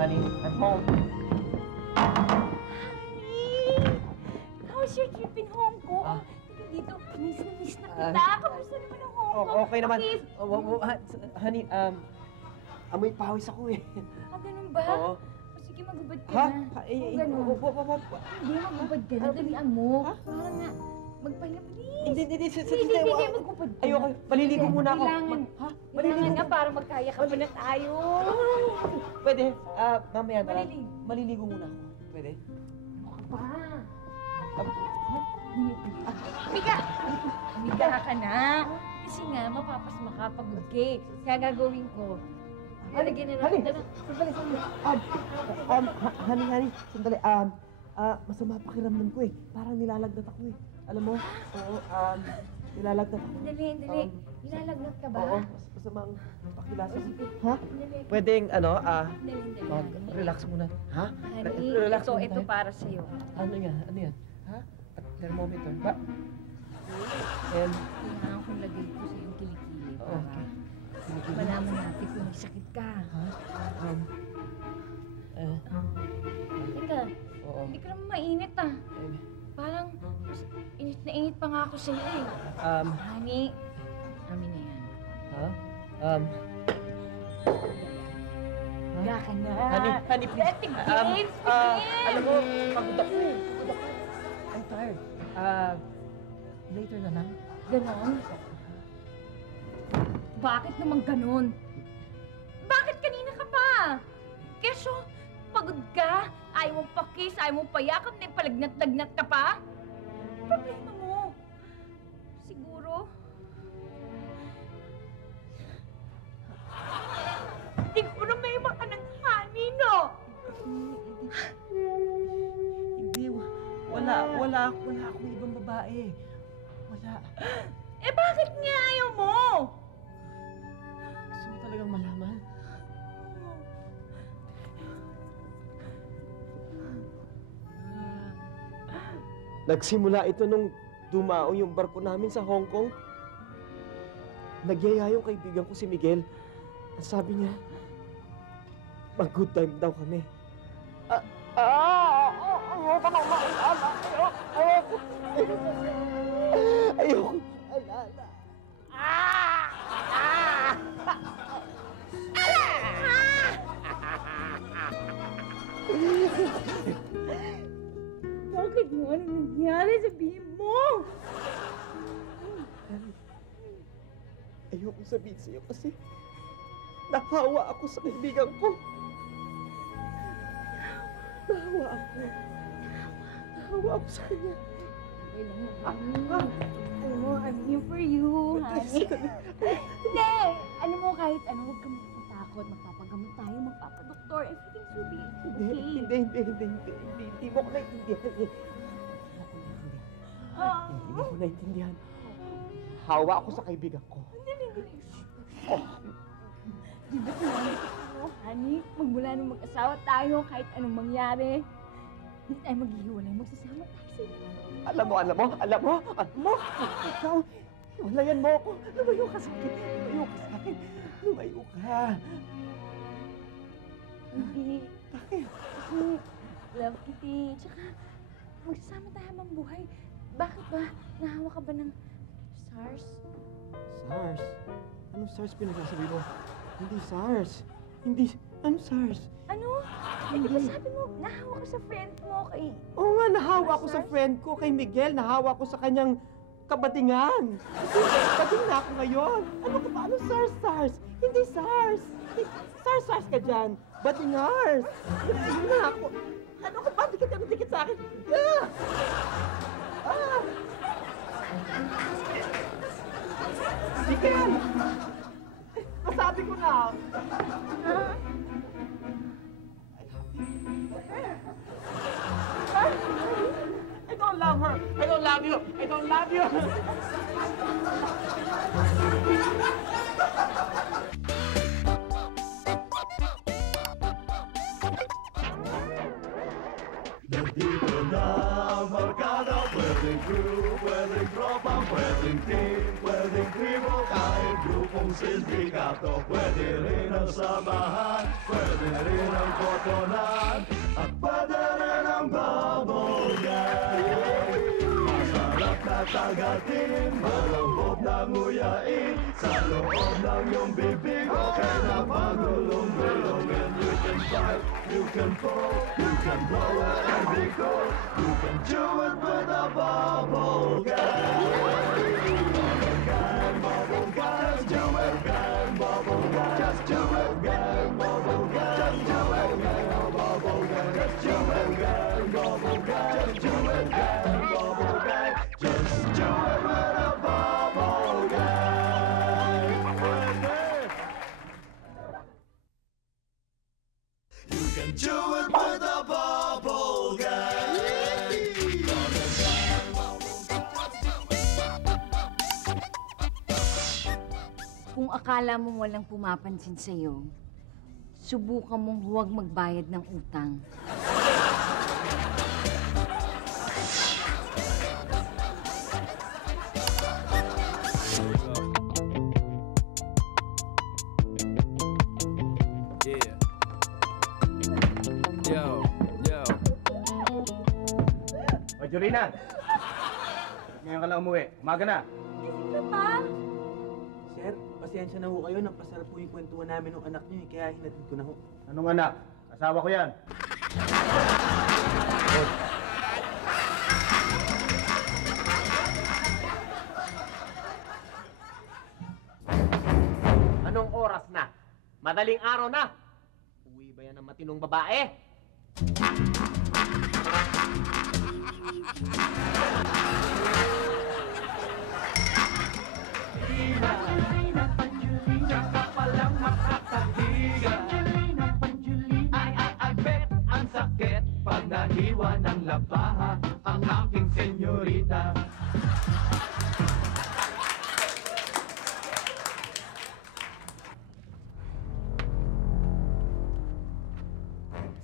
Honey, I'm home. Honey! How's your trip in Hong Kong? Dito, miss na kita. Kamusta naman ang Hong Kong? Okay naman. Honey, amoy pawis ako eh. Ganun ba? Oo. Sige, magubad ka Ha? na. Ganun. Hindi, magubad ka na. Dalian mo. Parang nga, magpahinga, please. Hindi, Hindi, magubad ka. Ayoko, maliligo muna ako. Kailangan. Kailangan nga para magkaya ka pa na tayo. Pwede, mamaya na. Maliligo. Maliligo muna ako. Pwede? Pa. Amiga ka na. Kasi nga, mapapasma ka pag mag-gay. Kaya gagawin ko. Halagyan na natin. Sandali. Honey, sandali. Masama pakiramdam ko eh. Parang nilalagnat ako eh. Alam mo? Oo, nilalagnat ako. Dali. Nilalagnat ka ba? Oo, masamang pakilasa. Ha? Pwedeng, Dali. relax muna. Ha? Honey, Relax muna ito tayo. para sa'yo. Ano yan? Ha? Thermometer. Ba? And, Kailangan kong lagay ko sa iyong kilikili. okay. Malaman natin kung may sakit ka. Ha? Teka, Oo. hindi ka naman mainit Parang mas init na init pa nga ako sa'yo eh. Honey, amin na yan. Ha? Higa ka na. Honey, please. Let's begin. Alam mo, pagod ako eh. I'm tired. Later na lang. Ganon? Bakit naman ganon? Bakit kanina ka pa? Kesyo, pagod ka? Ayaw mong pakis, ayaw mong payakap, na palagnat-lagnat ka pa? Problema mo. Siguro? Siguro may mga ng honey, no? Hindi, wala akong ibang babae. Wala. Eh bakit nga ayaw mo? Gusto mo talagang malaman? Nagsimula ito nung dumao yung barko namin sa Hong Kong. Nagyaya yung kaibigan ko si Miguel. Ang sabi niya, mag-good time daw kami. Ayoko na maalala. Ayoko maalala. Bakit mo? Ano nangyari? Sabihin mo! Ayoko sabihin sa'yo kasi nahawa ako sa kaibigan ko. Nahawa ako sa kanya. Alam mo, I'm here for you, honey. Hindi! Alam mo, kahit ano, huwag kang matakot. Magpapagamot tayo, magpapadoktor. Everything's will be okay. Hindi mo ko naintindihan. Hindi mo ko naintindihan. Hawa ako sa kaibigan ko. Di ba sinabi ko, honey, magmula nung mag-asawa tayo, kahit anong mangyari, hindi tayo maghihiwalay, magsasama tayo sa iyo. Alam mo, ikaw, hiwalayan mo ako. Lumayo ka sa akin. Lumayo ka. Hindi. Bakit? Kasi, love kita. Tsaka, magsasama tayo habang buhay. Bakit ba? Nahawa ka ba ng SARS? SARS? Anong SARS pinagsasabi mo? Hindi SARS. Anong SARS? Ano? Eh, di ba sabi mo, nahawa ka sa friend mo kay... Oo nga, nahawa ako sa friend ko, kay Miguel. Nahawa ako sa kanyang kabatingan. Bating na ako ngayon. Ano ka ba? Anong SARS? Hindi SARS. SARS ka dyan. Batingars. Bating na ako. Ano ka ba? Dikit ka na dikit sa akin. Miguel! Masabi ko na. I don't love her. I don't love you. I don't love you. Nandito na ang barkada, pwedeng crew, pwedeng tropa, pwedeng team, pwedeng tribo, kahit grupong ang sindikato. Pwede rin ang samahan, pwede rin ang kotonan, at pwede rin ang bubblegum. Masarap na tagatin, malambot na nguyain, sa loob ng iyong bibig, okay na pagulong-gulong. And you can fight, you can fall, you can blow it and be cool, you can chew it with a bubble gum. Bubble gum, just do it, gang, bubble gum, just do it, gang, bubble gum, just do it, gang, bubble gum, just do it, gang, bubble gum, just do it, gang, bubble gum, just do it with a bubble gum. You can do it with a bubble gum. Kung akala mong walang pumapansin sa'yo, subukan mong huwag magbayad ng utang. Yeah. Yo, yo. O, Jorina! Ngayon ka lang umuwi. Umaga na. Gising ka pa? Sir, pasensya na ho kayo. Napasarap po yung kwentuhan namin ng anak niyo, kaya hinatid ko na ho. Anong anak? Asawa ko yan. Anong oras na? Madaling araw na. Uwi ba yan ng matinong babae? I bet ang sakit pag nahiwa ng labaha ang aking senyorita.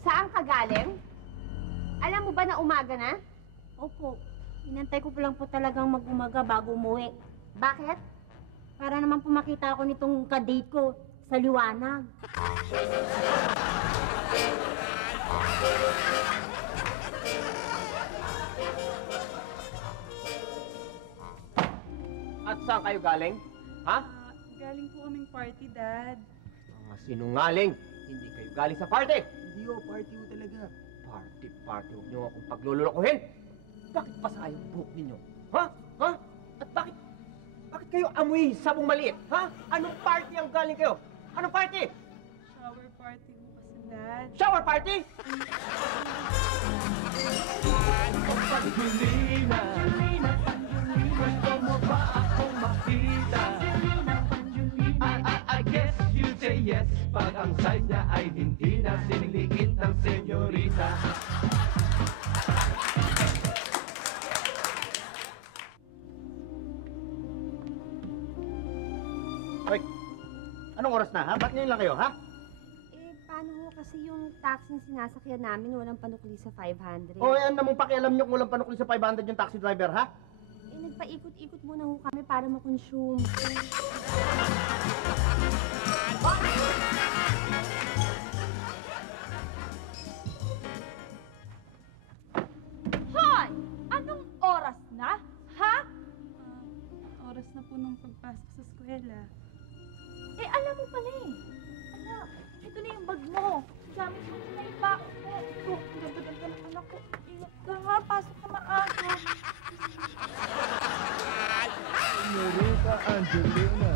Saan ka galing? Alam mo ba na umaga na? Opo. Inantay ko pa lang po talagang mag-umaga bago umuwi. Bakit? Para naman po makita ako nitong kadate ko sa liwanag. At saan kayo galing? Ha? Galing po kaming party, Dad. Mga sinungaling. Hindi kayo galing sa party. Hindi ho, party ho talaga. Party. Huwag niyo akong paglululokohin. Bakit pasa yung buhok ninyo? Ha? Ha? At bakit kayo amoy sabong maliit? Ha? Anong party ang galing kayo? Anong party? Shower party po kasi, Dad. Shower party? Angelina, gusto mo ba akong makita? I guess you say yes pag ang size niya ay hindi na siniliit ng senyorita. Hoy! Anong oras na, ha? Ba't ngayon lang kayo, ha? Paano ho kasi yung taxi sinasakyan namin walang panukli sa 500? O, yan namang pakialam nyo kung walang panukli sa 500 yung taxi driver, ha? Nagpaikot-ikot muna ho kami para makonsume. Hoy! Anong oras na? Ha? Oras na po nung pagpasok sa eskwela. Eh, alam mo pala eh. Anak, ito na yung bag mo. Gamit mo na yung bag mo. Ito, ang ganda-ganda ng anak ko. Ingat ka nga, pasok ka maaga. Senyorita Angelina,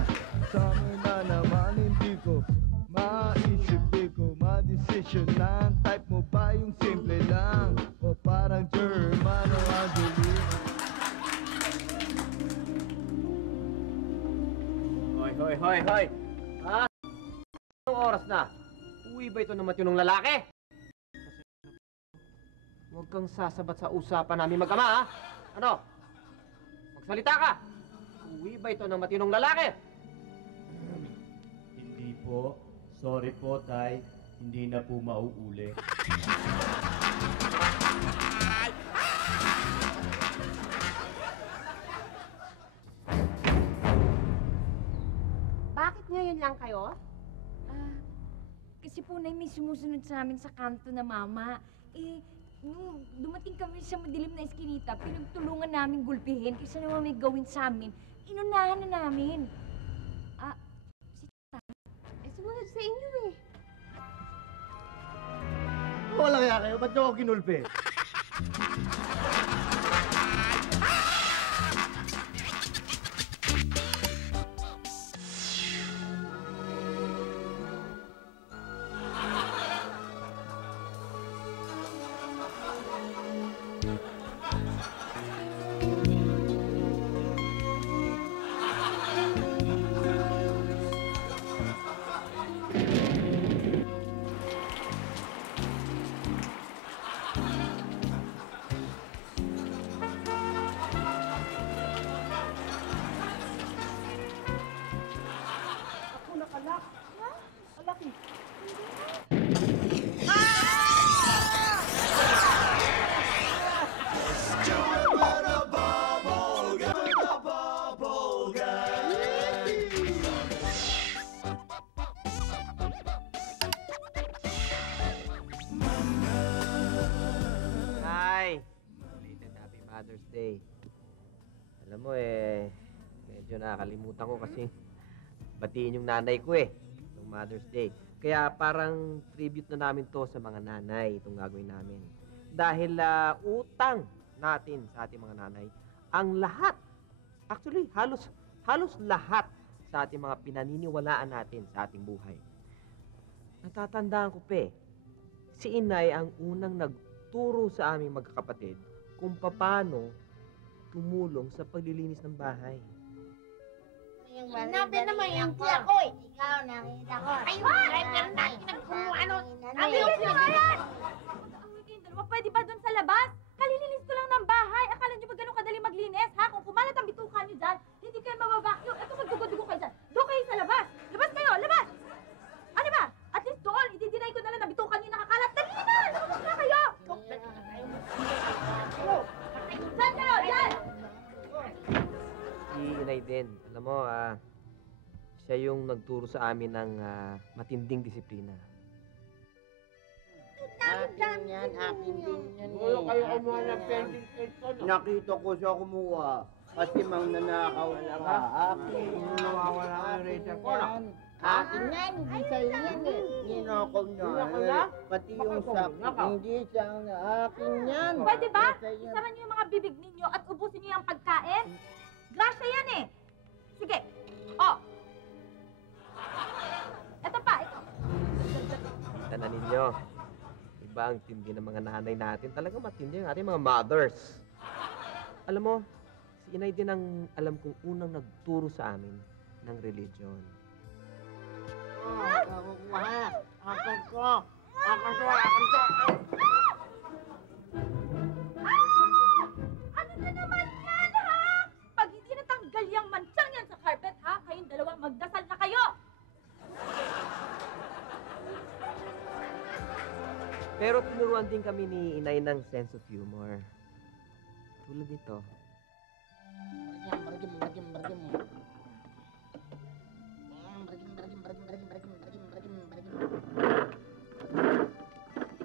sa amin na naman hindi ko maisip, di ko madesisyonan. Type mo ba yung simple lang o parang Germano Angelina? Hoy! Ha? Anong oras na? Uwi ba ito ng matinong lalaki? Huwag kang sasabat sa usapan namin mag-ama, ha? Ano? Magsalita ka! Uwi ba ito ng matinong lalaki? Hindi po. Sorry po, Tay. Hindi na po mauuli. Bakit lang kayo? Kasi po, Nay, may sumusunod sa amin sa kanto na mama. Nung dumating kami sa madilim na eskinita, pinagtulungan namin gulpihin kasi naman may gawin sa amin. Inunahan na namin. Sumunod sa inyo eh. Wala kaya kayo, ba't nyo ako kinulpi? Mother's Day. Alam mo medyo nakakalimutan ko kasi batiin yung nanay ko ng Mother's Day. Kaya parang tribute na namin to sa mga nanay itong gagawin namin. Dahil utang natin sa ating mga nanay ang lahat, actually halos lahat sa ating mga pinaniniwalaan natin sa ating buhay. Natatandaan ko si Inay ang unang nagturo sa aming magkakapatid kung paano tumulong sa paglilinis ng bahay. Sinabi naman hindi ako eh. Ikaw, nakita ko. Ayun, driver natin nagkumuano. Sabi ko sila yan! Dalawa, pwede ba dun sa labas? Kalilinis ko lang ng bahay. Akala nyo ba ganun kadali maglinis, ha? Kung kumalat ang bitukan nyo dyan, hindi kayo mababakyo. Eto, magdugo-dugo kayo dyan. Doon kayo sa labas. Labas kayo, labas! Ano ba? At least doon, i-deny ko na lang na bitukan nyo nakakalat. Dali na! Lumabas na kayo! Dyan kayo, dyan! Si Inay din. Alam mo, siya yung nagturo sa amin ng matinding disiplina. Akin yan, akin din yan. Wala kayo kumuha ng pending case ko, no? Nakita ko siya kumuha. Kasi mang nanakaw ka. Akin yan. Nawawala ka ng razor ko, no? Akin yan, hindi sa'yo yan eh. Ninakaw niya. Ninakaw na? Pati yung sak, hindi siya na akin yan. Pwede ba? Sa'yo. Isara nyo yung mga bibig ninyo at ubusin nyo yung pagkain? Grasya yan eh! Sige. Oh! Eto pa, ito. Kita na ninyo. Iba ang tindi ng mga nanay natin. Talagang matindi ang ating mga mothers. Alam mo, si Inay din ang alam kong unang nagturo sa amin ng religion. Ako kuha. Akin ko. Akin ko. Ano na naman yan, ha? Pag hindi natanggal yung manchang yan sa carpet, ha? Kayong dalawang magdasal na kayo! Pero tinuruan din kami ni Inay ng sense of humor. Tulad nito.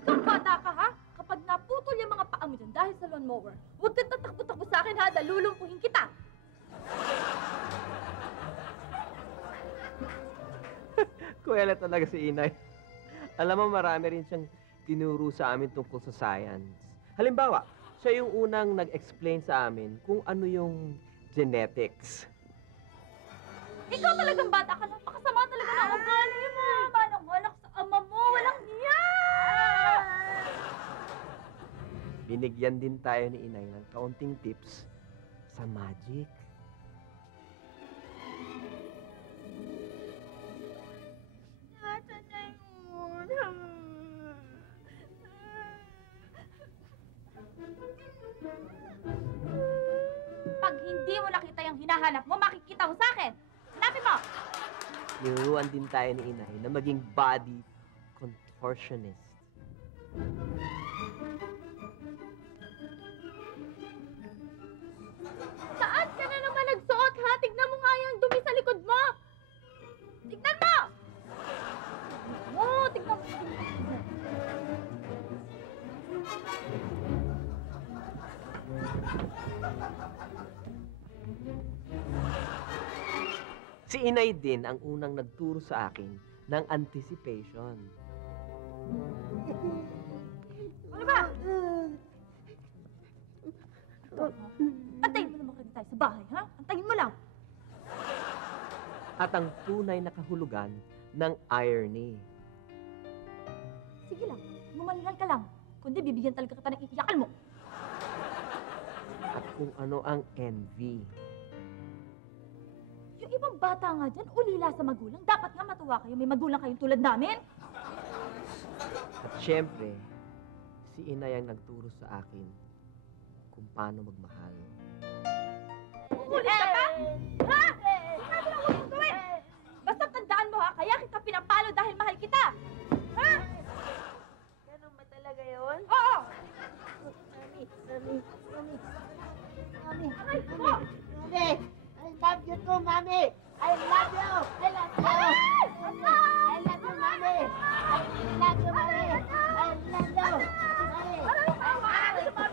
Ikaw bata ka, ha? Kapag naputol yung mga paa mo dyan dahil sa lawnmower, huwag kang tatakbo-takbo sa akin, ha? Dahil lulumpuhin kita! Kuwela talaga si Inay. Alam mo, marami rin siyang tinuro sa amin tungkol sa science. Halimbawa, siya yung unang nag-explain sa amin kung ano yung genetics. Ikaw talagang bata ka, napakasama talaga ng ugali mo! Manang anak sa ama mo, walang niyan! Binigyan din tayo ni Inay ng kaunting tips sa magic. Pag hindi mo nakita yung hinahanap mo, makikita mo sa akin! Hanapin mo! Tinuruan din tayo ni Inay na maging body contortionist. Saan ka na naman nagsuot, ha? Tignan mo nga yung dumi sa likod mo! Tignan mo! Si Inay din ang unang nagturo sa akin ng anticipation. Ano ba? Antayin mo naman kayo tayo sa bahay, ha? Antayin mo lang. At ang tunay na kahulugan ng irony. Sige lang, gumalingal ka lang. Kundi bibigyan talaga kita ng iiyakan mo. At kung ano ang envy. Yung ibang bata nga dyan, ulila sa magulang. Dapat nga matuwa kayo. May magulang kayong tulad namin. At syempre, si Inay ang nagturo sa akin kung paano magmahal. Ulit ka pa? Ha? Sabi lang huwag mong gawin. Basta tandaan mo ha, kaya kita pinapalo dahil mahal kita. Ha? Ganun ba talaga yun? Oo! Mami, Aray ko! Mami, I love you too, Mami. I love you. I love you. I love you, Mami. I love you, Mami. I love you. Mami.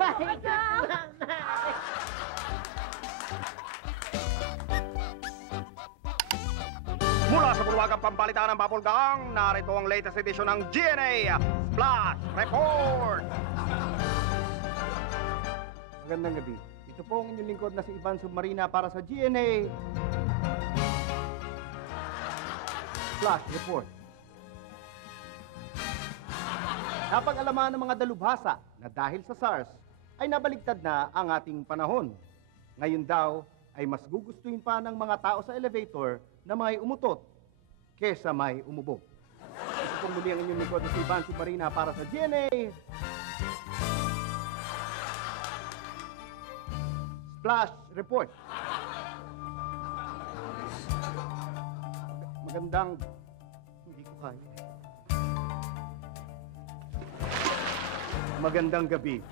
Aray ko! Mula sa bulwagang pampalitan ng Papulgang, narito ang latest edition ng GNA Splash Report! Magandang gabi. Ito po ang inyong lingkod na si Ivan Submarina para sa GNA Splash Report. Napag-alaman ng mga dalubhasa na dahil sa SARS ay nabaligtad na ang ating panahon. Ngayon daw ay mas gugustuhin pa ng mga tao sa elevator na may umutot kesa may umubog. Ito pong muli ang inyong lingkod na si Ivan Submarina para sa GNA Splash Report. Magandang... Hindi ko kaya. Magandang gabi.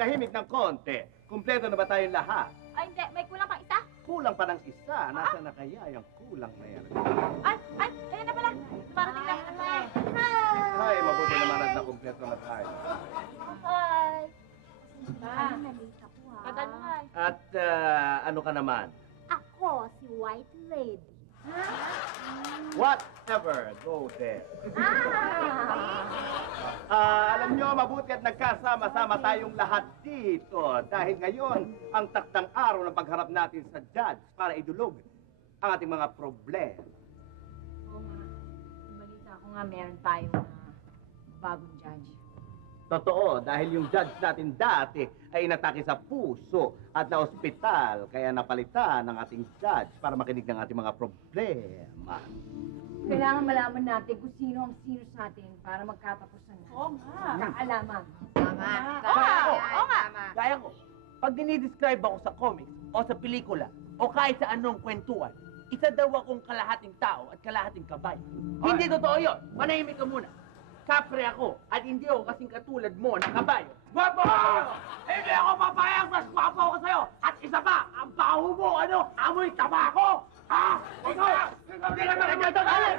Tahimik ng konti. Kumpleto na ba tayong lahat? Ay, hindi. May kulang pang isa? Kulang pa ng isa. Nasaan na kaya yung kulang na yan? Ay, ayan na pala. Parating lang. Ay, mabuti naman at nakumpleto na tayo. Hi. Ah. Nalita ko ha. Tagal mo nga. At ano ka naman? Ako, si White Lady. Whatever, go there. Alam nyo, mabuti at nagkasama-sama tayong lahat dito. Dahil ngayon, ang taktang araw ng pagharap natin sa judge para idulog ang ating mga problema. Oo nga. Balita ko nga meron tayong bagong judge. Totoo, dahil yung judge natin dati ay inatake sa puso at na ospital, kaya napalitan ng ating judge para makinig ng ating mga problema. Kailangan malaman natin kung sino ang sino sa atin para magkatapusan na. Oo nga. Kaalaman. Tama. Oo nga. Gaya ko, pag dinidescribe ako sa comics o sa pelikula o kahit sa anong kwentuhan, isa daw akong kalahating tao at kalahating kabay. Hindi totoo yun. Manahimik ka muna. Kapre ako at hindi ako kasing katulad mo na kabayo. Gwapo ako! Hindi ako papayag, mas gwapo ako sa'yo! At isa pa, ang baho mo, amoy tabako! Ha? Ikaw! Hindi ka nakagandali!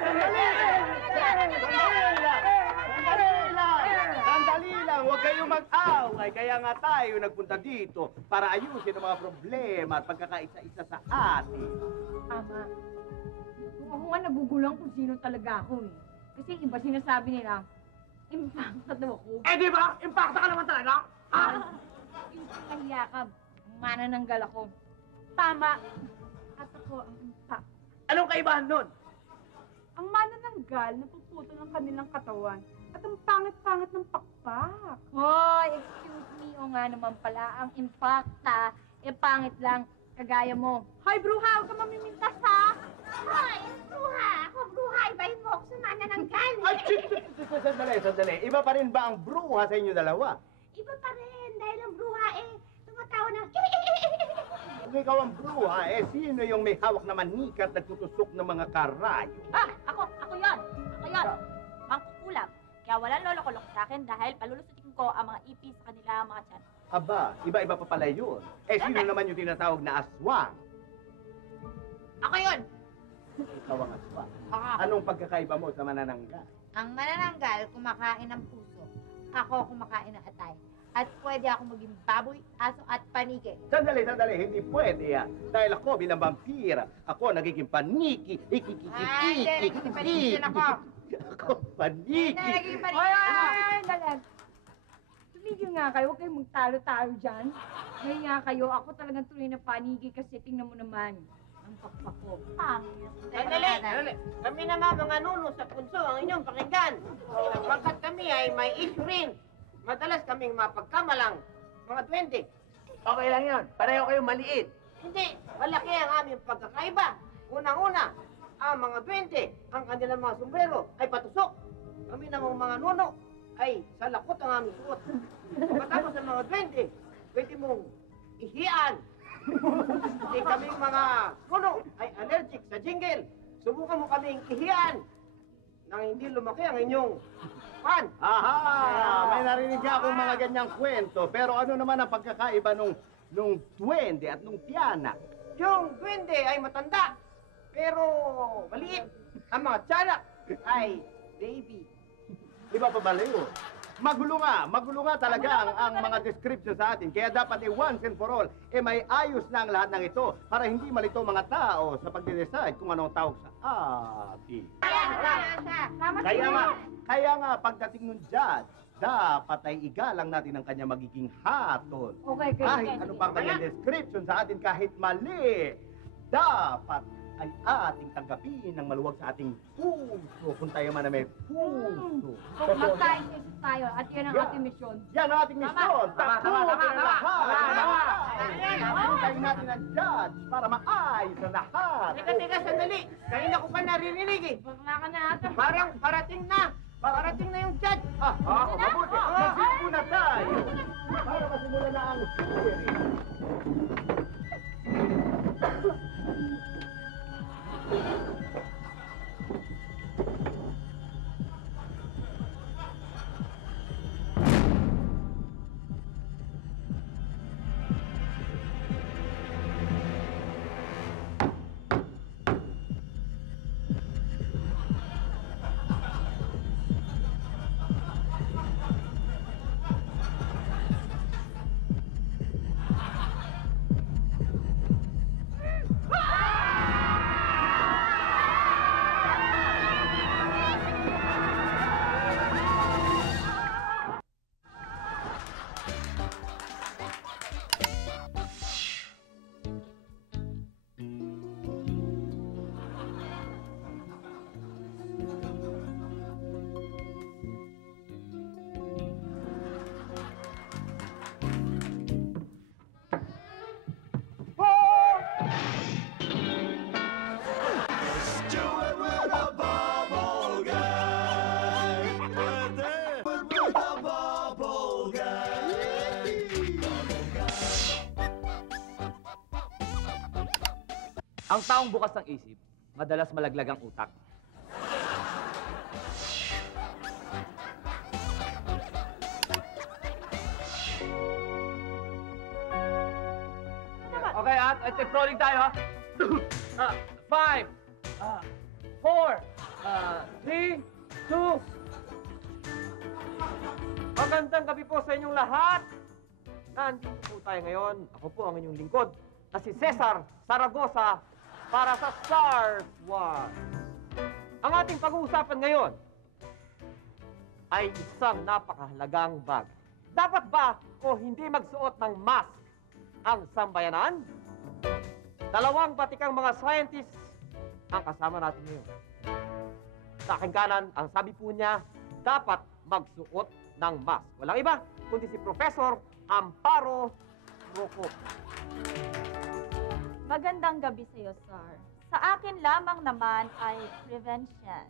Sandali lang, huwag kayong mag-away. Kaya nga tayo nagpunta dito para ayusin ang mga problema at pagkakaisa-isa sa atin. Tama. Ako nga nagugulang kung sino talaga ako eh. Kasi iba sinasabi nila, impacta daw ako. Eh di ba? Impacta ka naman talaga! Ha? Yung kahiya ka, manananggal ako. Tama. At ako ang impact. Anong kaibahan nun? Ang manananggal, napuputol ang kanilang katawan. At ang pangit-pangit ng pakpak. Hoy, excuse me. O nga naman pala, ang impacta, pangit lang. Kagaya mo. Hoy, bruha, huwag ka mamimintas, ha? Hoy, bruha! Ako, bruha! Ibahin mo ako sa manananggal! Ay, sandali. Iba pa rin ba ang bruha sa inyo dalawa? Iba pa rin, dahil ang bruha tumatawa ng Kung ikaw ang bruha, sino yung may hawak na manika at nagtutusok ng mga karayo? Ako yun. Mangkukulam. Kaya walang lolo-kolok sa akin dahil palulusutin ko ang mga ipis sa kanila mga tiyan. Aba, iba-iba pa pala yun. Sino naman yung tinatawag na aswang? Ako yun! Ikaw ang aswang. Anong pagkakaiba mo sa manananggal? Ang manananggal, kumakain ng puso. Ako kumakain ng atay. At pwede ako maging baboy, aso at paniki. Sandali. Hindi pwede yan. Dahil ako bilang vampira, ako nagiging paniki. Hindi, nagiging paniki din ako. Ako paniki. Naging paniki. Ay, dalag. Tumigil nga kayo, huwag kayong magtalo-talo dyan. Ngayon nga kayo, ako talagang tuloy na panigi kasi tingnan mo naman. Ang pakpak ko. Sandali. Kami naman mga nuno sa punso ang inyong pakinggan. Sapagkat kami ay may issue rin. Madalas kaming mapagkamalang mga 20. Okay lang yun. Pareho kayong maliit. Hindi, malaki ang aming pagkakaiba. Unang-una, ang mga 20, ang kanilang mga sombrero ay patusok. Kami namang mga nuno ay salakot ang aming suot. Pagkatapos ng mga 20, pwede mong ihian. Hindi kaming mga nuno ay allergic sa jingle. Subukan mo kaming ihian nang hindi lumaki ang inyong pan. Aha! May narinig akong mga ganyang kwento. Pero ano naman ang pagkakaiba nung duwende at nung tiyanak? Yung duwende ay matanda, pero maliit. Ang mga tiyanak ay baby. Iba pa ba yun? Magulo nga talaga ang mga description sa atin. Kaya dapat once and for all, may ayos na ang lahat ng ito para hindi malito mga tao sa pagde-decide kung anong tawag sa atin. Kaya nga, pagdating ng judge, dapat ay igalang natin ang kanya magiging hatol. Okay. Kahit ano pang kanyang description sa atin, kahit mali, dapat ay ating tanggapin ng maluwag sa ating puso. Kung tayo man na may puso. Magkaisip tayo at yan ang ating misyon. Yan ang ating misyon. Tapunin ang lahat. Hintayin natin ang judge para maayos ang lahat. Teka, sandali. Kanina ko pa naririnig eh. Bakla ka na ata. Parang parating na yung judge. Mabuti. Mag-sit muna tayo. Para masimula na ang hearing. Ang taong bukas ng isip, madalas malaglag ang utak. Okay, at rolling tayo, ha? 5, 4, 3, 2. Magandang gabi po sa inyong lahat. Nandito po tayo ngayon. Ako po ang inyong lingkod na si Cesar Zaragoza para sa Stars Wars. Ang ating pag-uusapan ngayon ay isang napakahalagang bagay. Dapat ba o hindi magsuot ng mask ang sambayanan? Dalawang batikang mga scientists ang kasama natin ngayon. Sa aking kanan, ang sabi po niya, dapat magsuot ng mask. Walang iba, kundi si Professor Amparo Rocco. Magandang gabi sa'yo, sir. Sa akin lamang naman ay prevention.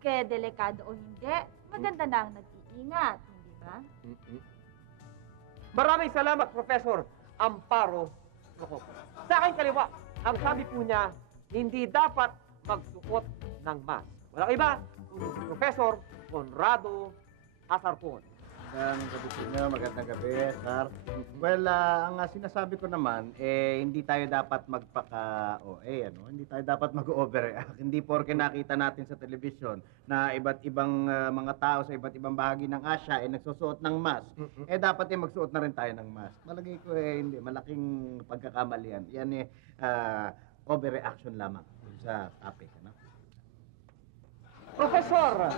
Kaya delikado o hindi, maganda na ang nag-iingat, hindi ba? Maraming salamat, Professor Amparo Rococo. Sa akin kaliwa, ang sabi po niya, hindi dapat magsuot ng mask. Walang iba, kundi si Professor Conrado Asarcon. Magandang gabi sa inyo, magandang gabi, sir. Well, ang sinasabi ko naman, hindi tayo dapat hindi tayo dapat mag-overreact. Hindi porke nakita natin sa telebisyon na iba't ibang mga tao sa iba't ibang bahagi ng Asia nagsusuot ng mask. Dapat magsuot na rin tayo ng mask. Malagay ko hindi, malaking pagkakamalian. Yan overreaction lamang sa topic, ano? Professor,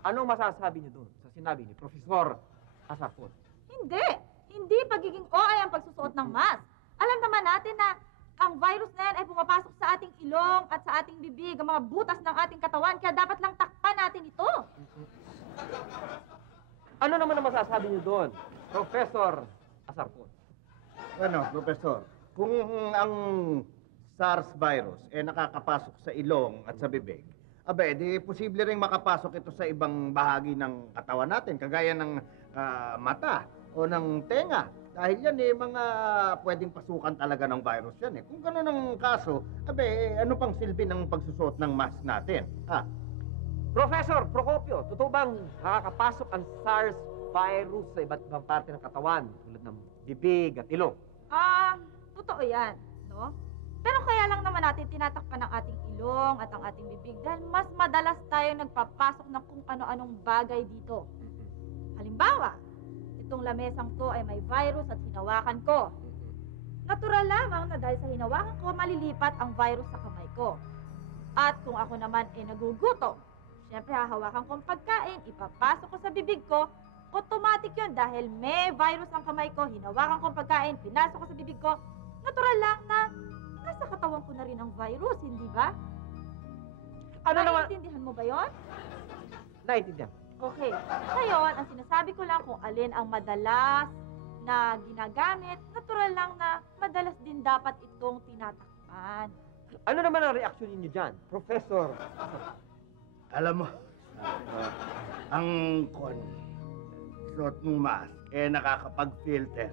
anong masasabi niyo doon sa sinabi ni Professor Asarcon? Hindi! Hindi pagiging OA ang pagsusuot ng mask. Alam naman natin na ang virus na yan ay pumapasok sa ating ilong at sa ating bibig, ang mga butas ng ating katawan, kaya dapat lang takpan natin ito. Ano naman ang masasabi niyo doon, Professor Asarcon? Ano, Professor, kung ang SARS virus nakakapasok sa ilong at sa bibig, di posible ring makapasok ito sa ibang bahagi ng katawan natin, kagaya ng mata o ng tenga. Dahil yan mga pwedeng pasukan talaga ng virus yan Kung gano'n ang kaso, ano pang silbi ng pagsusuot ng mask natin? Professor Procopio, totoo bang nakakapasok ang SARS virus sa iba't ibang parte ng katawan, tulad ng bibig at ilong? Totoo yan, no? Pero kaya lang naman natin tinatakpan ang ating ilong at ang ating bibig dahil mas madalas tayo nagpapasok ng kung ano-anong bagay dito. Halimbawa, itong lamesang to ay may virus at hinawakan ko. Natural lamang na dahil sa hinawakan ko, malilipat ang virus sa kamay ko. At kung ako naman ay nagugutom, syempre hahawakan ko ang pagkain, ipapasok ko sa bibig ko, automatic yun dahil may virus ang kamay ko, hinawakan ko ang pagkain, pinasok ko sa bibig ko, natural lang na nasa katawan ko na rin ang virus, hindi ba? Naiintindihan mo ba yon? Naiintindihan. Okay. Ngayon, ang sinasabi ko lang kung alin ang madalas na ginagamit, natural lang na madalas din dapat itong tinatakpan. Ano naman ang reaksyon ninyo dyan, Professor? Alam mo, ang suot ng mask nakakapag-filter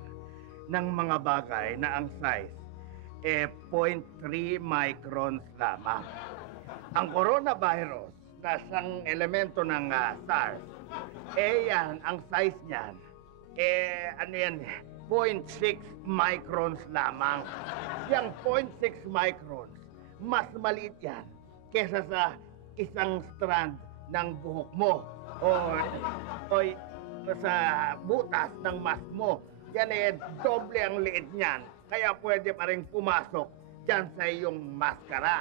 ng mga bagay na ang size 0.3 microns lamang. Ang coronavirus na siyang elemento ng SARS, yan, ang size niyan, 0.6 microns lamang. Yang 0.6 microns, mas maliit yan kesa sa isang strand ng buhok mo o sa butas ng mask mo. Yan doble ang liit niyan. Kaya pwede pa rin pumasok dyan sa iyong maskara.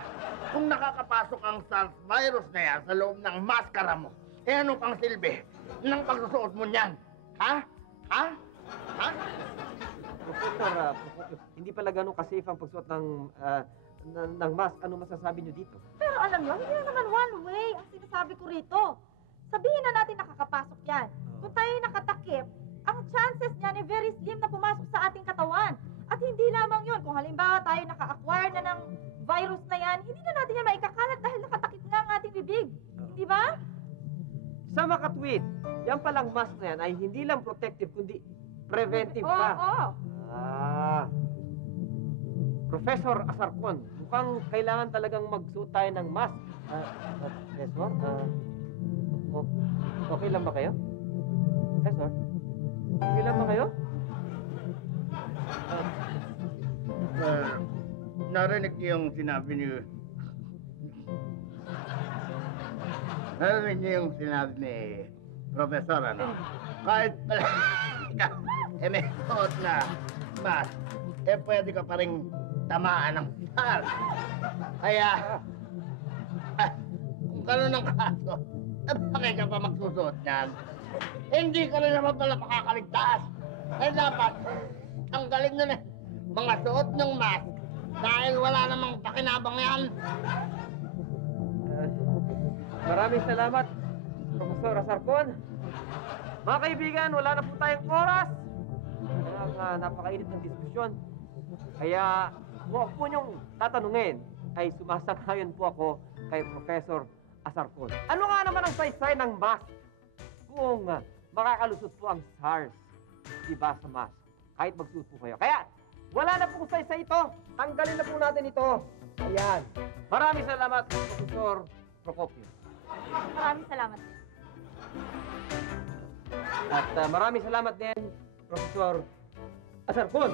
Kung nakakapasok ang SARS virus na yan sa loob ng maskara mo, ano pang silbi ng pagsusuot mo niyan? Ha? Professor, hindi pala ganun ka-safe ang pagsuot ng mask. Ano masasabi niyo dito? Pero alam niyo, hindi na naman one way ang sinasabi ko rito. Sabihin na natin nakakapasok yan. Kung tayo nakatakip, ang chances niyan ay very slim na pumasok sa ating katawan. At hindi lamang yun, kung halimbawa tayo naka-acquire na ng virus na yan, hindi na natin yan maikakalat dahil nakatakip nga ang ating bibig. Di ba? Sa makatwid, yan palang mask na yan ay hindi lang protective, kundi preventive pa. Oo. Professor Asarcon, mukhang kailangan talagang magsuot tayo ng mask. Professor, okay lang ba kayo? Professor, okay lang ba kayo? Narinig niyo yung sinabi niyo. Narinig niyo yung sinabi ni Professor, ano? Kahit may suot na mask, pwede ka pa rin tamaan ng SARS. Kaya, kung gano'n ang kaso, bakit ka pa magsusuot niyan? Hindi ka rin naman pala makakaligtas. Dapat, ang galing nun mga suot ng mask dahil wala namang pakinabang yan. Maraming salamat, Professor Asarcon. Mga kaibigan, wala na po tayong oras. Napakainit ng diskusyon. Kaya, huwag po niyong tatanungin. Ay sumasakayan po ako kay Professor Asarcon. Ano nga naman ang saysay ng mask kung makakalusot po ang SARS, diba, sa mask? Kahit magsuot po kayo. Kaya, wala na pong saysay ito. Tanggalin na po natin ito. Ayan. Maraming salamat, Professor Procopio. Maraming salamat. At maraming salamat din, Professor Asarcon.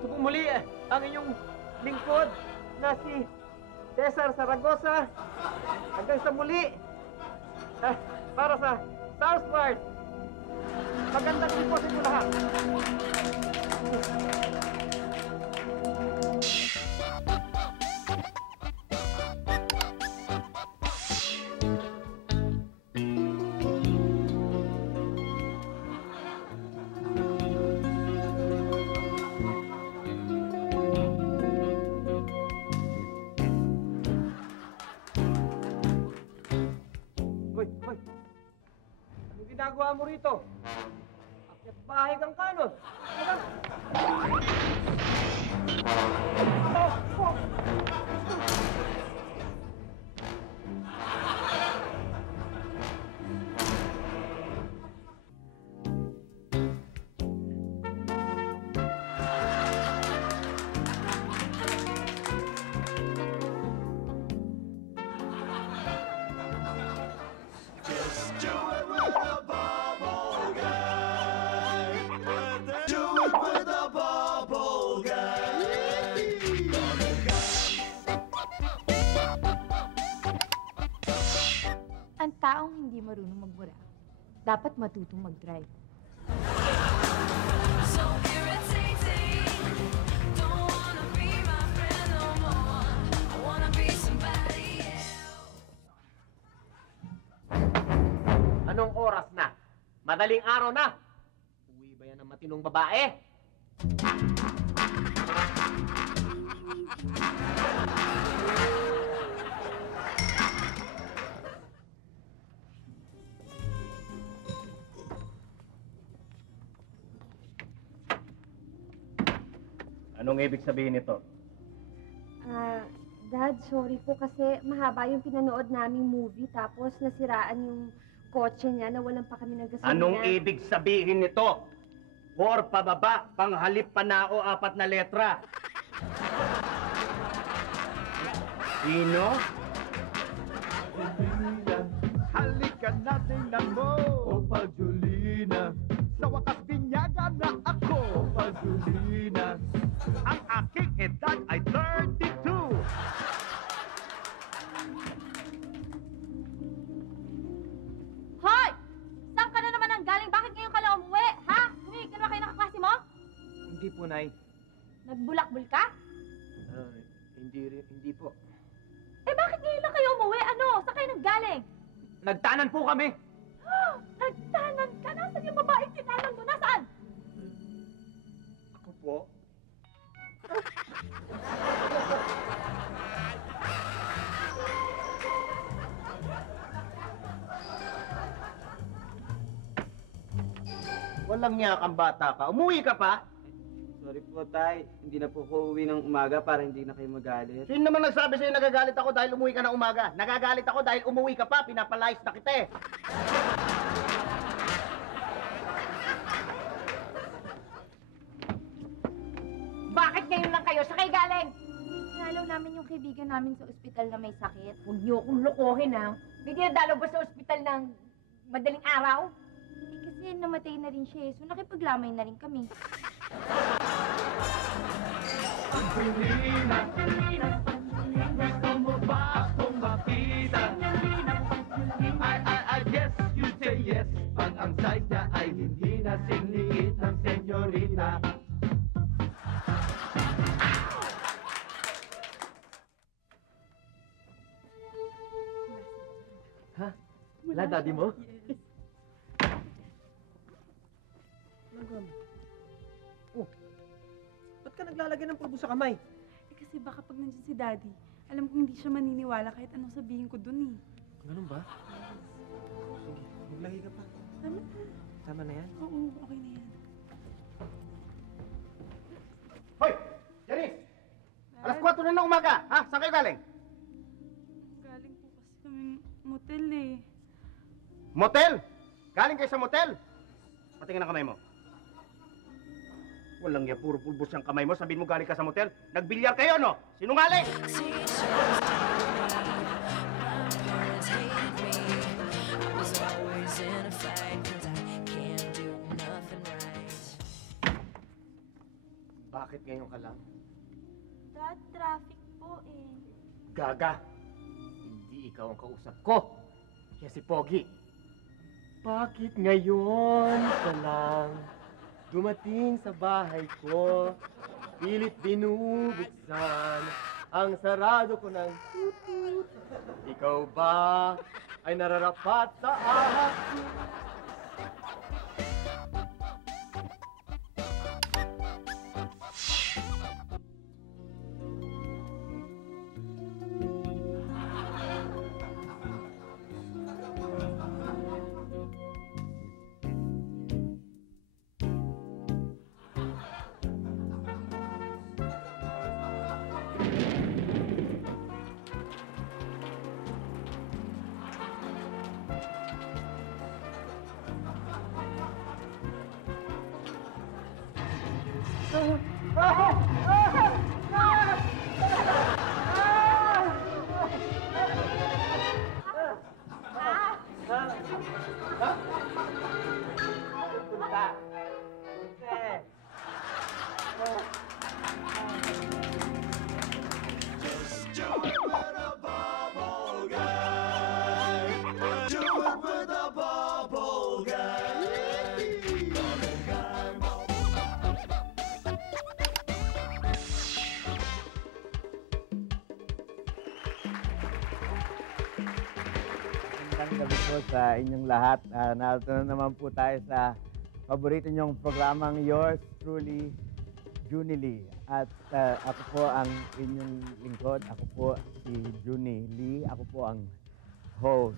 Ito po muli ang inyong lingkod na si Cesar Saragosa. Hanggang sa muli, para sa Southward. Magandang po sa inyo lahat. Hoy, hoy. Anong ginagawa mo rito? Akyat bahay kang kanon. Do it with the bubble guy. Do it with the bubble guy. Ang taong hindi marunong magmura, dapat matutong mag-drive. So irritating. Don't wanna be my friend no more. I wanna be somebody else. Anong oras na? Madaling araw na. Uwi ba yan ng matinong babae? Anong ibig sabihin nito? Dad, sorry po kasi mahaba yung pinanood naming movie tapos nasiraan yung kotse niya na walang pa kami ng gasolina. Anong ibig sabihin nito? For pababa, panghalip panao, 4 na letra. Sino? Halika natin lang mo, o Pag-Julina. Sa wakas binyaga na ako, o Pag-Julina. Ang aking edad ay 32. Hoy! Saan ka na naman ang galing? Bakit ngayon ka lang umuwi? Ha? Tumigil ba kayo ng kaklase mo? Hindi po, Nay. Nagbulakbul ka? Hindi po. Eh bakit ngayon lang kayo umuwi? Ano? Saan kayo naggaling? Nagtanan po kami. Nagtanan ka? Nasaan yung babaeng tinanan mo? Nasaan? Ako po? Walang niya kang bata ka. Umuwi ka pa? Sorry po, Tay. Hindi na po ko uwi ng umaga para hindi na kayo magalit. Sino naman nagsabi sa'yo nagagalit ako dahil umuwi ka ng umaga? Nagagalit ako dahil umuwi ka pa, pinapalayas na kita eh. Bakit ngayon lang kayo? Sa kayo galing? Nalaw namin yung kaibigan namin sa ospital na may sakit. Huwag niyo akong lokohin, ha? May dinadalo ba sa ospital ng madaling araw? Kasi namatay na rin siya eh, so nakipaglamay na rin kami. Gusto mo ba akong makita? I guess you say yes. Pag ang size niya ay hindi na sinliit ng senyorita. Ha? Wala, daddy mo? Oh, ba't ka naglalagay ng pulbo sa kamay? Eh kasi baka pag nandiyan si Daddy, alam kong hindi siya maniniwala kahit anong sabihin ko dun eh. Ganun ba? Sige, maglagay ka pa. Tama na yan? Oo, okay na yan. Hoy! Janice! Alas 4 na ng umaga, ha? Saan kayo galing? Galing po kasi kaming motel eh. Motel? Galing kayo sa motel? Patingin ang kamay mo. Walang yan, puro pulbos ang kamay mo. Sabihin mo galing ka sa motel. Nagbilyar kayo, no? Sinungaling! Bakit ngayon ka lang? Dad, traffic po eh. Gaga! Hindi ikaw ang kausap ko. Kaya si Pogi. Bakit ngayon ka lang dumating sa bahay ko? Pilit binubuksan ang sarado ko ng tutut. Ikaw ba ay nararapat sa ahas? Magandang gabi po sa inyong lahat. Narito na naman po tayo sa paborito niyong programang Yours Truly, Junie Lee. At ako po ang inyong lingkod. Ako po si Junie Lee. Ako po ang host.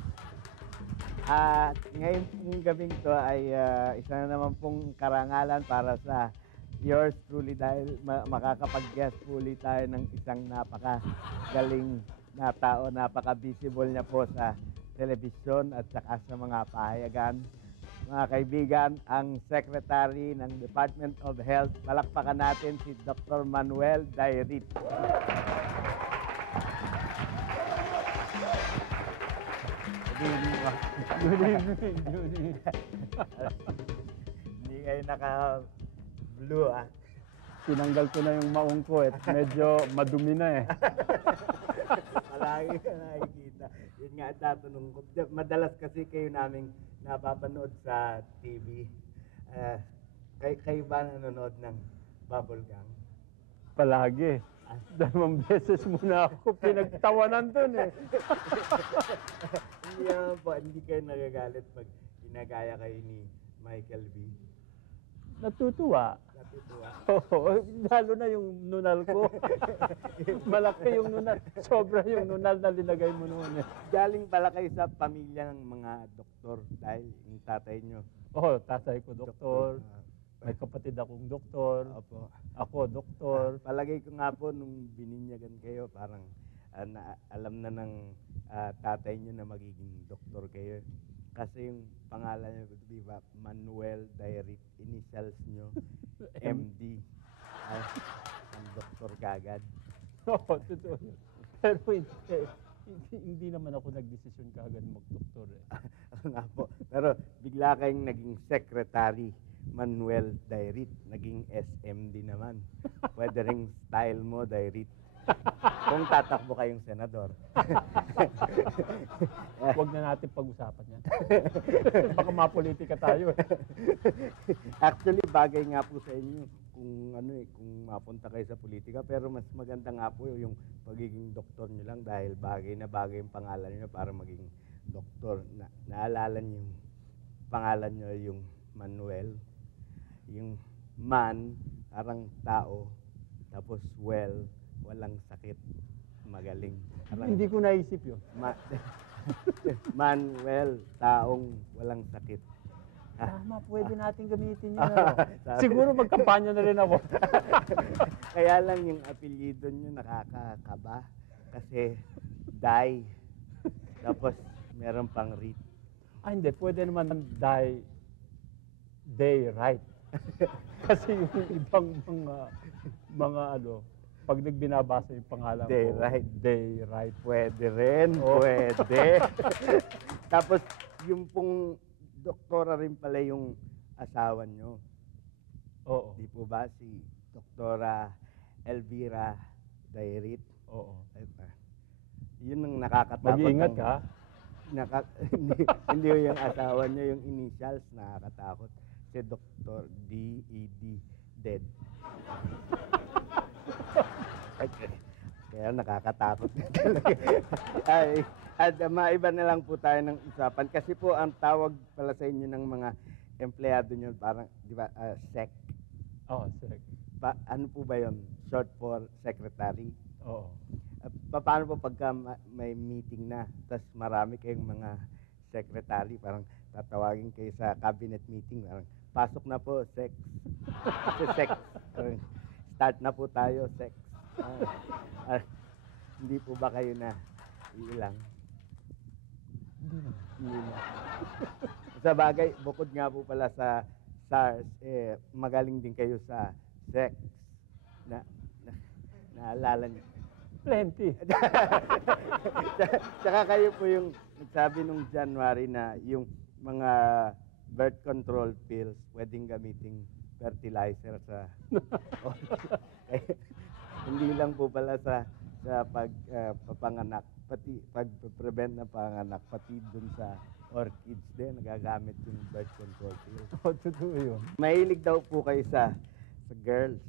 At ngayon pong gabing to ay isa na naman pong karangalan para sa Yours Truly dahil makakapag-guest po ulit tayo ng isang napakagaling na tao, napaka-visible niya po sa telebisyon at saka sa mga pahayagan. Mga kaibigan, ang Secretary ng Department of Health, palakpakan natin si Dr. Manuel Dairit. Good evening, Junie. Hindi kayo naka-blue, ah. Tinanggal ko na yung maong ko eh. Medyo madumi na eh. Palagi ka nakikita. Yun nga tatanong ko. Madalas kasi kayo naming napapanood sa TV. Kayo ba nanonood ng Bubble Gang? Palagi. 2 beses muna ako pinagtawanan dun eh. Hindi naman po, hindi kayo nagagalit pag ginagaya kayo ni Michael V. Natutuwa. Natutuwa. Oo, lalo na yung nunal ko. Malaki yung nunal. Sobra yung nunal na linagay mo noon eh. Galing pala kayo sa pamilya ng mga doktor dahil yung tatay nyo. Oo, tatay ko doktor. May kapatid akong doktor. Opo. Ako doktor. Palagay ko nga po nung bininyagan kayo, parang alam na ng tatay nyo na magiging doktor kayo. Kasi yung pangalan nyo, di ba, Manuel Dairit, initials nyo, MD. Ang doktor kagad. Oo, totoo. Pero hindi naman ako nagdesisyon kagad mag-doktor eh. Nga po. Pero bigla kayong naging secretary, Manuel Dairit. Naging SMD naman. Pwede ring style mo, Dairit. Kung tatakbo kayong senador. Huwag na natin pag-usapan yan. Baka mapolitika tayo eh. Actually, bagay nga po sa inyo kung kung mapunta kayo sa politika, pero mas maganda nga po yung pagiging doktor nyo lang dahil bagay na bagay yung pangalan nyo para maging doktor. Naalala nyo yung pangalan nyo, yung Manuel, yung man, parang tao, tapos well, walang sakit, magaling. Hindi ko naisip yun. Manuel, taong walang sakit. Tama, pwede natin gamitin yun. Siguro magkampanya na rin ako. Kaya lang yung apelyido nyo nakakakaba. Kasi Day. Tapos meron pang Reed. Hindi. Pwede naman Day right. Kasi yung ibang mga pag nagbinabasa yung pangalan Day ko, right. Day right. Pwede rin, pwede. Tapos yung pong doktora rin pala yung asawa nyo. Oo. Di po ba si Doktora Elvira Dairit? Oo. Yun ang nakakatakot. Mag-iingat ka. Hindi yung asawa niya, yung initials nakakatakot. Si Dr. D.E.D. Dead. Kaya nakakatakot na talaga. At maiba na lang po tayo ng usapan. Kasi po ang tawag pala sa inyo ng mga empleyado nyo, parang, di ba, SEC. Oo, SEC. Ano po ba yun? Short for secretary. Oo. Paano po pagka may meeting na, tapos marami kayong mga secretary, parang tatawagin kayo sa cabinet meeting, parang pasok na po, sex. Sex. Start na po tayo, sex. Hindi po ba kayo na ilang? Hindi na. Sa bagay, bukod nga po pala sa SARS, magaling din kayo sa sex. Naalala niyo? Plenty. Tsaka kayo po yung nagsabi nung January na yung mga birth control pills pwedeng gamiting fertilizer sa hindi lang po pala sa papanganak, pati pag-prevent ng panganak, pati dun sa orchids din nagagamit yung birth control pills. Totoo yun. Mahilig daw po kayo sa girls.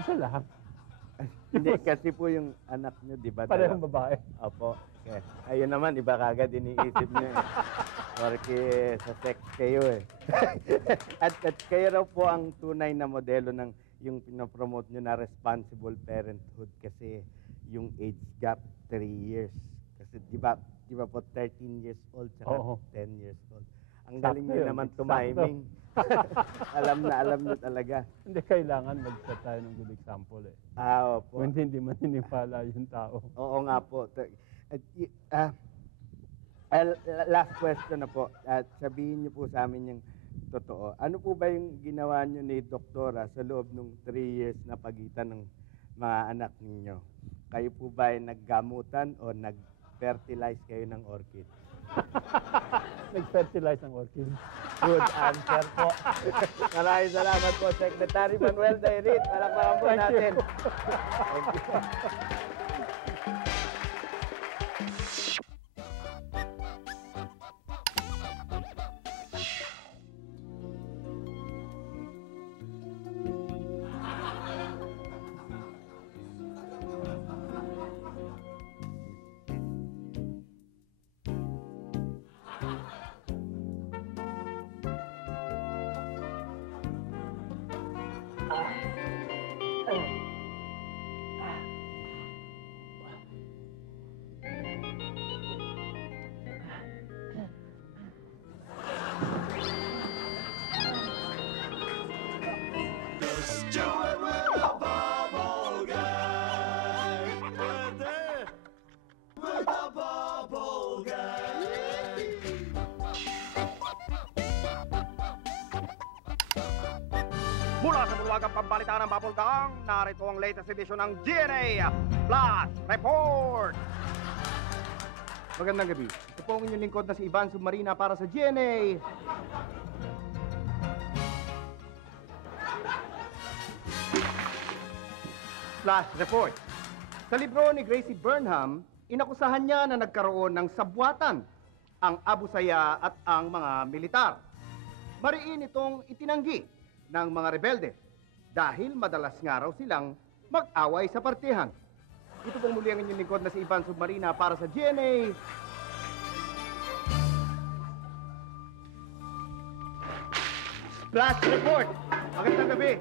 Isa lang. Hindi, kasi po yung anak nyo, di ba? Parehong babae. Opo. Okay. Ayun naman, iba kagad iniisip nyo eh. Porque sa sex kayo eh. at kayo raw po ang tunay na modelo ng yung pinopromote nyo na responsible parenthood kasi yung age gap 3 years. Kasi di ba po 13 years old saka 10 years old. Ang galing nyo naman tumiming. alam nyo talaga. Hindi kailangan mag-set tayo ng good example eh. Opo. Kung hindi maniniwala yung tao. Oo nga po. Last question na po. Sabihin niyo po sa amin yung totoo. Ano po ba yung ginawa niyo ni Doktora sa loob ng 3 years na pagitan ng mga anak ninyo? Kayo po ba ay naggamutan o nag-fertilize kayo ng orchid? Nag-fertilize ng orchid. Good answer po. Maraming salamat po, Secretary Manuel Dairit. Palakpakan po natin. Thank you. Mula sa bulwagang pambalitaan ng Bubble Gang, narito ang latest edition ng GNA Flash Report! Magandang gabi. Ito po ang inyong lingkod na si Ivan Submarina para sa GNA. Flash Report. Sa libro ni Gracie Burnham, inakusahan niya na nagkaroon ng sabwatan ang Abu Saya at ang mga militar. Mariin itong itinanggi ng mga rebelde dahil madalas nga raw silang mag-away sa partihan. Ito pong muli ang inyong lingkod na si Ivan Submarina para sa GNA. Flash Report! Magandang gabi!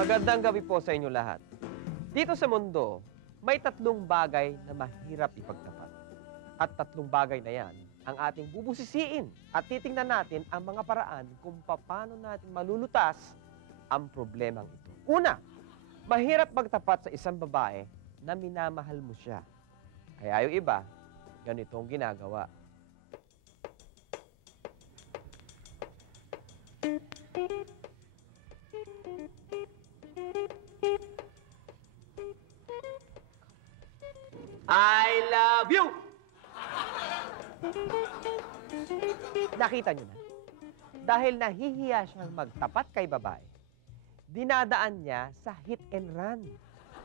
Magandang gabi po sa inyo lahat. Dito sa mundo, may 3 bagay na mahirap ipagtapat. At 3 bagay na yan ang ating bubusisiin at titingnan natin ang mga paraan kung paano natin malulutas ang problemang ito. Una, mahirap magtapat sa isang babae na minamahal mo siya. Kaya yung iba, ganito ang ginagawa. I love you! Nakita nyo na? Dahil nahihiya siyang magtapat kay babae, dinadaan niya sa hit and run.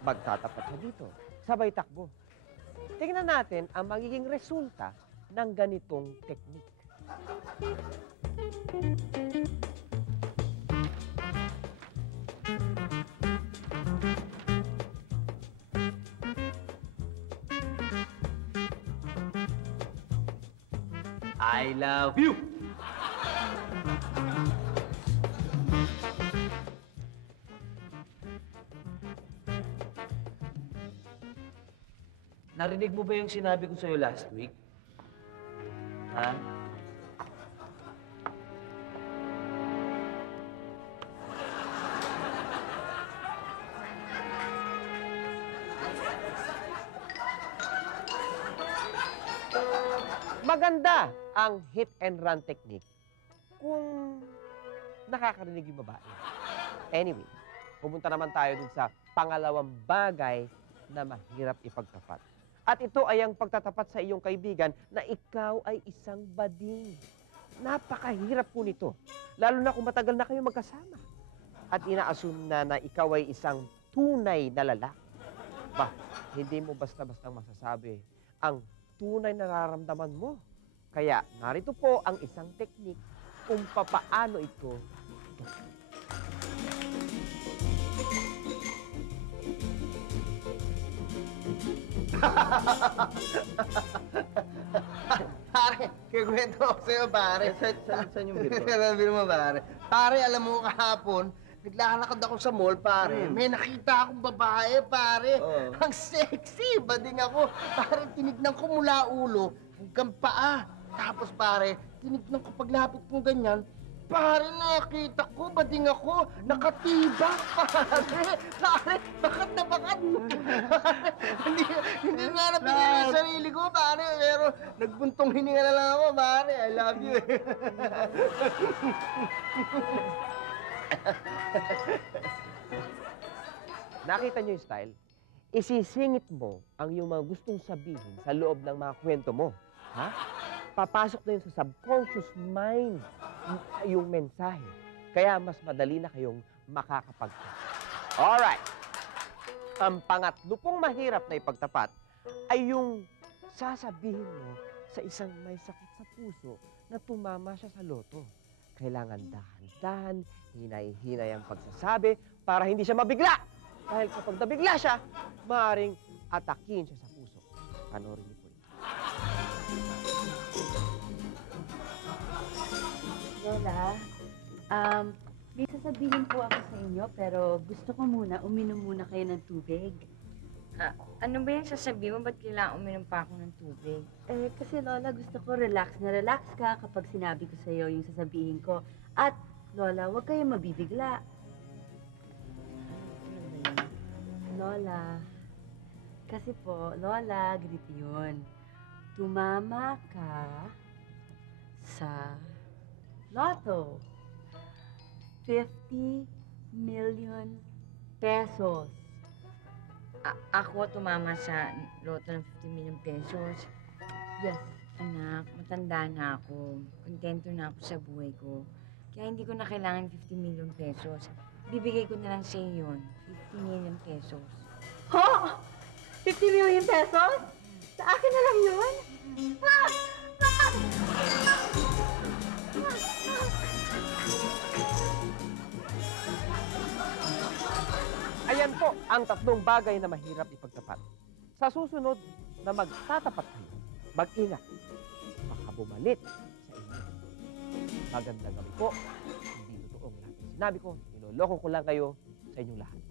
Magtatapat siya dito, sabay takbo. Tingnan natin ang magiging resulta ng ganitong teknik. I love you! Narinig mo ba yung sinabi ko sa'yo last week? Ha? Maganda ang hit and run technique kung nakakarinig yung babae. Anyway, pumunta naman tayo dun sa pangalawang bagay na mahirap ipagtapat. At ito ay ang pagtatapat sa iyong kaibigan na ikaw ay isang bading. Napakahirap po nito, lalo na kung matagal na kayo magkasama. At ina-assume na ikaw ay isang tunay na lalaki. Bah, hindi mo basta-bastang masasabi ang tunay na nararamdaman mo. Kaya narito po ang isang teknik kung papaano ito. Pare, kikwento ko sa'yo, pare. Saan yung biro? Biro mo, pare. Pare, alam mo, kahapon, naglalakad ako sa mall, pare. May nakita akong babae, pare. Ang sexy, bading ako. Pare, tinignan ko mula ulo hanggang paa. Tapos, pare, tinignan ko paglapit mo ganyan. Pare, nakita ko, bading ako, nakatibak, pare. Pare, bakat na bakat. Hindi nga napigil yung sarili ko, pare. Pero nagbuntong hininga na lang ako, pare. I love you. Nakita niyo yung style? Isisingit mo ang iyong mga gustong sabihin sa loob ng mga kwento mo. Ha? Papasok na yun sa subconscious mind yung mensahe. Kaya mas madali na kayong makakapagtapat. Alright. Ang pangatlo pong mahirap na ipagtapat ay yung sasabihin mo sa isang may sakit sa puso na tumama siya sa loto. Kailangan dahan-dahan, hinay-hinay ang pagsasabi para hindi siya mabigla. Dahil kapag nabigla siya, maaaring atakin siya sa puso. Panoorin niyo po ito. Lola, may sasabihin po ako sa inyo, pero gusto ko muna, uminom muna kayo ng tubig. Ano ba yung sasabihin mo? Ba't kailangan uminom pa ako ng tubig? Eh, kasi Lola, gusto ko relax na relax ka kapag sinabi ko sa iyo yung sasabihin ko. At, Lola, huwag kayong mabibigla. Lola, kasi po, Lola, ganito yun. Tumama ka sa Lotto. 50 million pesos. Ako tumama sa loto ng 50 million pesos. Yes. Anak, matanda na ako. Kontento na ako sa buhay ko. Kaya hindi ko na kailangan 50 million pesos. Bibigay ko na lang sa iyo yun. 50 million pesos. Ho? 50 million pesos? Sa akin na lang yun? Ah! Ah! Ayan po ang 3 bagay na mahirap ipagtapat. Sa susunod na magtatapat kayo, mag-ingat. Baka bumalit sa inyo. Magandang gabi po. Hindi totoong lahat ng sinabi ko. Niloloko ko lang kayo sa inyong lahat.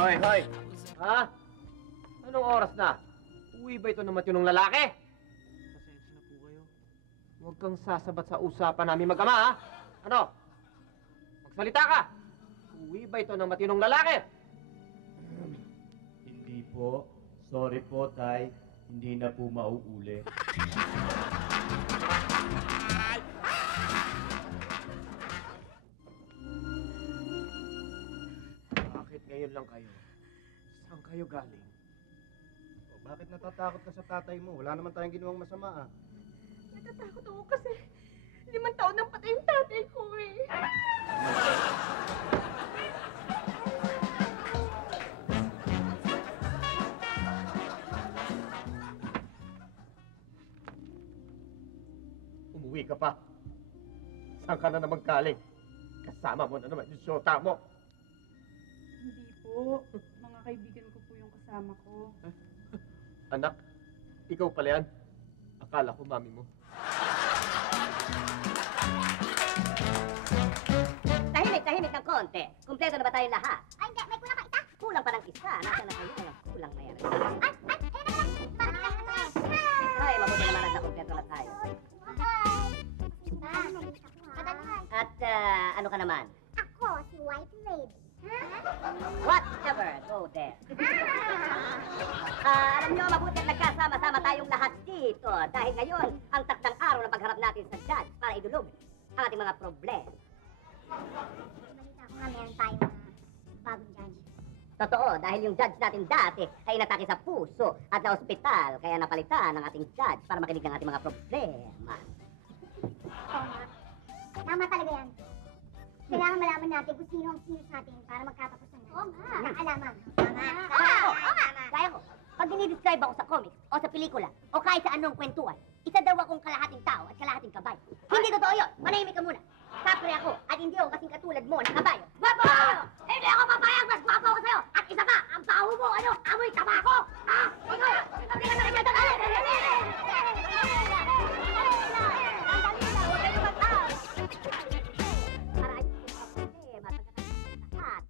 Hoy, hoy! Ha? Anong oras na? Uwi ba ito ng matinong lalaki? Pasensya na po kayo. Huwag kang sasabat sa usapan namin mag-ama, ha? Ano? Magsalita ka! Uwi ba ito ng matinong lalaki? Hindi po. Sorry po, Tay. Hindi na po mauuli. Bakit ngayon lang kayo? Saan kayo galing? O, bakit natatakot ka sa tatay mo? Wala naman tayong ginawang masama, ah. Natatakot ako kasi 5 taon nang patay yung tatay ko eh. Umuwi ka pa. Saan ka na naman galing? Kasama mo na naman yung syota mo. Hindi po. Mga kaibigan ko po yung kasama ko. Anak, ikaw pala yan. Akala ko mami mo. Tahimik ng konti. Kumpleto na ba tayong lahat? Ay, hindi. May kulang pa isa. Kulang pa ng isa. Nasaan na kayo? Walang kulang na yan. Ay, mabuti naman at nakumpleto na tayo. At ano ka naman? Ako, si White Lady. Whatever, go there. Alam nyo, mabuti at nagkasama-sama tayong lahat dito. Dahil ngayon, ang takdang araw na pagharap natin sa judge para idulog ang ating mga problema. Balita ko nga meron tayong bagong judge. Totoo, dahil yung judge natin dati ay inatake sa puso at na ospital, kaya napalitan ang ating judge para makinig ng ating mga problema. Oo nga. Tama talaga yan. Kailangan malaman natin kung sino ang sino sa atin para magkatapusan na. Oo nga. Nakalaman. Tama. Oo nga. Gaya ko, pag dinidescribe ako sa comics o sa pelikula o kahit sa anong kwentuhan, isa daw akong kalahating tao at kalahating kabay. Hindi totoo yun. Manahimik ka muna. Kapre ako at hindi ako kasing katulad mo na kabayo. Gwapo! Hindi ako papayag! Mas gwapo ako sa'yo! At isa pa,